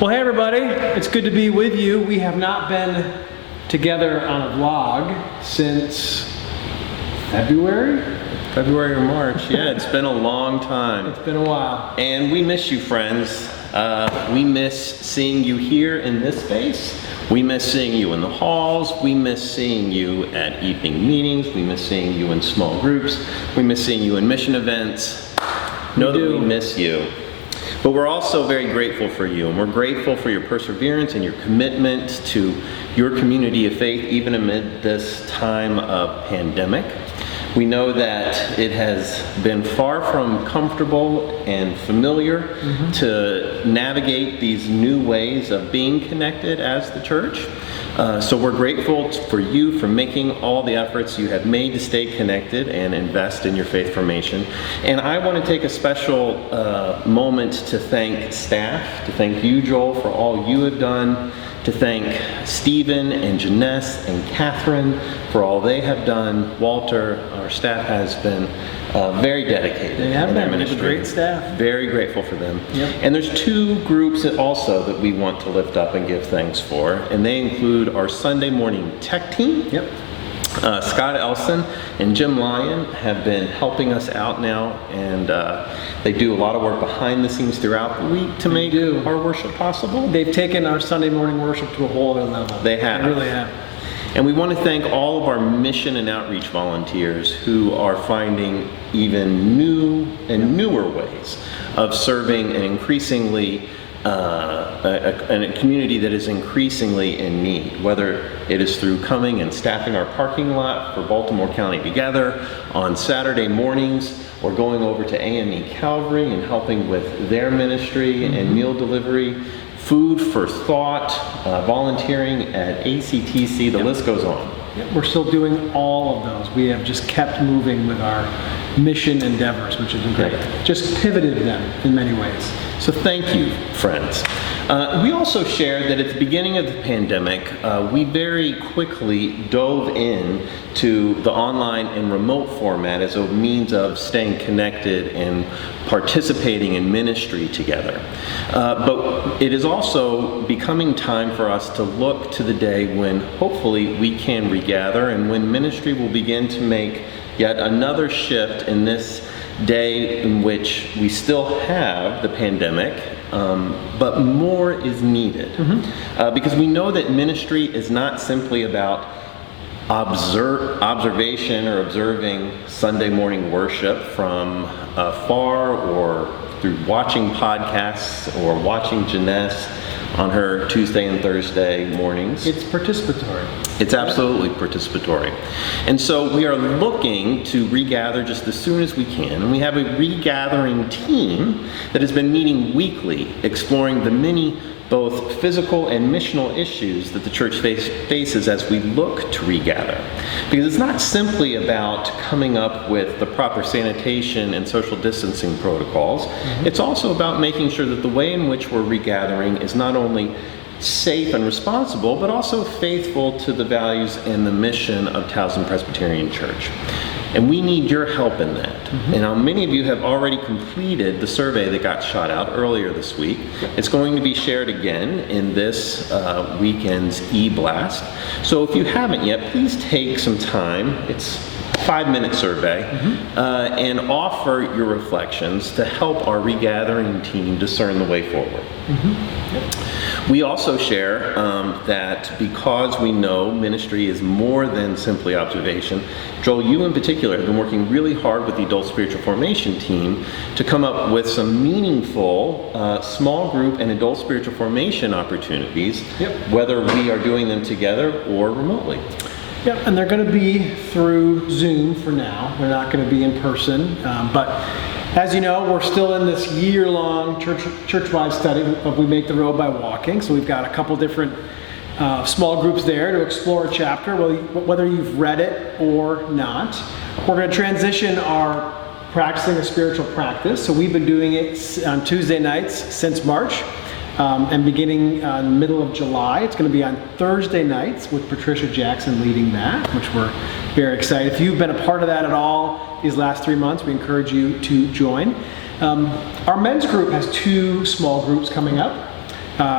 Well, hey everybody, it's good to be with you. We have not been together on a vlog since February or March. Yeah, it's been a long time. It's been a while. And we miss you, friends. We miss seeing you here in this space. We miss seeing you in the halls. We miss seeing you at evening meetings. We miss seeing you in small groups. We miss seeing you in mission events. Know that we miss you. But we're also very grateful for you, and we're grateful for your perseverance and your commitment to your community of faith, even amid this time of pandemic. We know that it has been far from comfortable and familiar to navigate these new ways of being connected as the church. So we're grateful for you for making all the efforts you have made to stay connected and invest in your faith formation. And I want to take a special moment to thank staff, to thank you, Joel, for all you have done, to thank Stephen and Janess and Catherine for all they have done. Walter, our staff, has been very dedicated. They have been. Ministry. A great staff. Very grateful for them. Yep. And there's two groups also that we want to lift up and give thanks for, and they include our Sunday morning tech team. Yep. Scott Elson and Jim Lyon have been helping us out now, and they do a lot of work behind the scenes throughout the week to make our worship possible. They've taken our Sunday morning worship to a whole other level. They have. They really have. And we want to thank all of our mission and outreach volunteers who are finding even new and newer ways of serving an increasingly a community that is increasingly in need, whether it is through coming and staffing our parking lot for Baltimore County Together on Saturday mornings, or going over to AME Calvary and helping with their ministry and meal delivery, food for thought, volunteering at ACTC, the list goes on. Yep. We're still doing all of those. We have just kept moving with our mission endeavors, which has been great. Just pivoted them in many ways. So thank you, friends. We also shared that at the beginning of the pandemic, we very quickly dove in to the online and remote format as a means of staying connected and participating in ministry together. But it is also becoming time for us to look to the day when hopefully we can regather, and when ministry will begin to make yet another shift in this day in which we still have the pandemic, but more is needed. Because we know that ministry is not simply about observation or observing Sunday morning worship from afar, or through watching podcasts or watching Janess on her Tuesday and Thursday mornings. It's participatory. It's absolutely participatory. And so we are looking to regather just as soon as we can. And we have a regathering team that has been meeting weekly, exploring the many both physical and missional issues that the church faces as we look to regather. Because it's not simply about coming up with the proper sanitation and social distancing protocols. It's also about making sure that the way in which we're regathering is not only safe and responsible, but also faithful to the values and the mission of Towson Presbyterian Church. And we need your help in that. And now many of you have already completed the survey that got shot out earlier this week. It's going to be shared again in this weekend's e-blast. So if you haven't yet, please take some time. It's a 5-minute survey, and offer your reflections to help our regathering team discern the way forward. We also share that because we know ministry is more than simply observation, Joel, you in particular have been working really hard with the adult spiritual formation team to come up with some meaningful small group and adult spiritual formation opportunities, whether we are doing them together or remotely. Yep, and they're going to be through Zoom for now. They're not going to be in person, but as you know, we're still in this year-long church-wide study of We Make the Road by Walking. So we've got a couple different small groups there to explore a chapter, whether you've read it or not. We're going to transition our practicing a spiritual practice. So we've been doing it on Tuesday nights since March. And beginning in the middle of July, it's going to be on Thursday nights with Patricia Jackson leading that, which we're very excited. If you've been a part of that at all these last 3 months, we encourage you to join. Our men's group has 2 small groups coming up.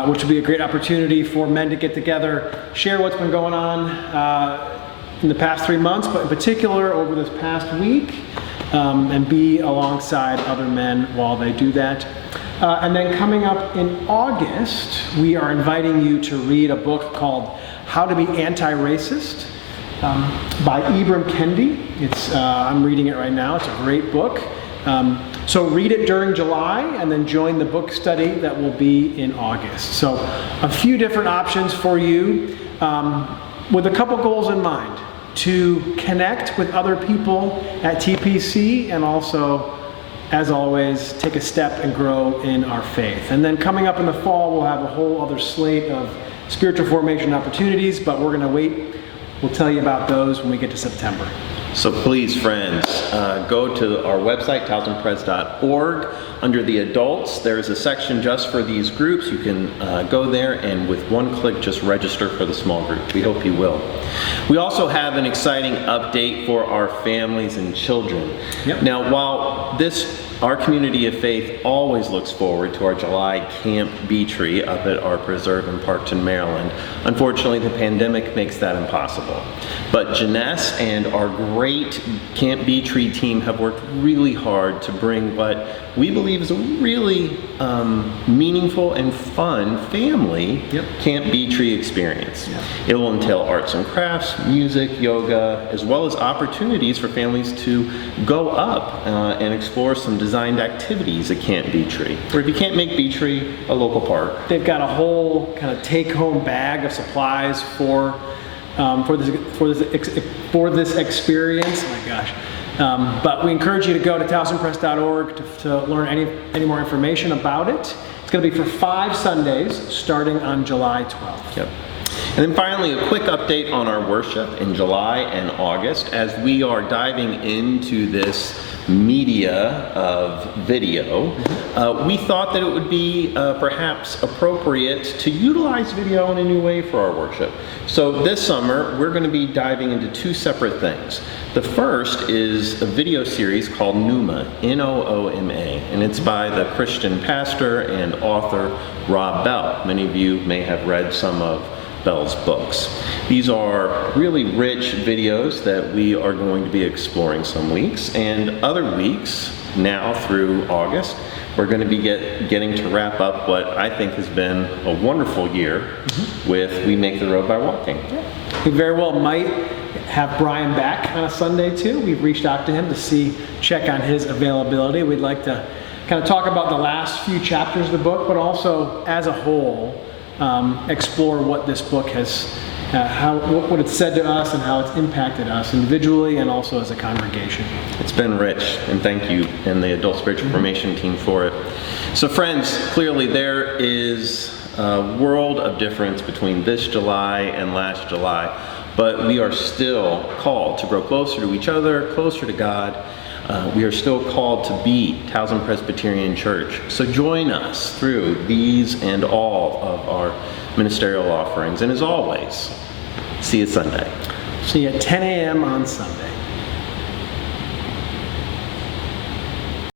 which will be a great opportunity for men to get together, share what's been going on in the past 3 months, but in particular over this past week, and be alongside other men while they do that. And then coming up in August, we are inviting you to read a book called How to Be Anti-Racist by Ibram Kendi. I'm reading it right now. It's a great book. So read it during July and then join the book study that will be in August. So a few different options for you with a couple goals in mind: to connect with other people at TPC, and also, as always, take a step and grow in our faith. And then coming up in the fall, we'll have a whole other slate of spiritual formation opportunities, but we're going to wait. We'll tell you about those when we get to September. So please, friends, go to our website, towsonpres.org. Under the adults, there's a section just for these groups. You can go there and with one click just register for the small group. We hope you will. We also have an exciting update for our families and children. Yep. Now, while our community of faith always looks forward to our July Camp BeeTree up at our preserve in Parkton, Maryland, unfortunately the pandemic makes that impossible. But Janess and our great Camp BeeTree team have worked really hard to bring what we believe is a really meaningful and fun family Camp BeeTree experience. Yep. It will entail arts and crafts, music, yoga, as well as opportunities for families to go up and explore some designed activities at Camp BeeTree. Or if you can't make BeeTree, a local park. They've got a whole kind of take-home bag of supplies for this experience. Oh my gosh. But we encourage you to go to towsonpress.org to learn any more information about it. It's going to be for 5 Sundays starting on July 12th. Yep. And then finally, a quick update on our worship in July and August as we are diving into this media of video. We thought that it would be perhaps appropriate to utilize video in a new way for our worship. So this summer, we're going to be diving into 2 separate things. The first is a video series called Nooma, N-O-O-M-A, and it's by the Christian pastor and author Rob Bell. Many of you may have read some of Bell's books. These are really rich videos that we are going to be exploring some weeks, and other weeks, now through August, we're going to be getting to wrap up what I think has been a wonderful year with We Make the Road by Walking. We very well might have Brian back on a Sunday too. We've reached out to him to check on his availability. We'd like to kind of talk about the last few chapters of the book, but also as a whole, explore what this book has, what it's said to us and how it's impacted us individually and also as a congregation. It's been rich, and thank you and the Adult Spiritual Formation team for it. So friends, clearly there is a world of difference between this July and last July, but we are still called to grow closer to each other, closer to God. We are still called to be Towson Presbyterian Church. So join us through these and all of our ministerial offerings. And as always, see you Sunday. See you at 10 a.m. on Sunday.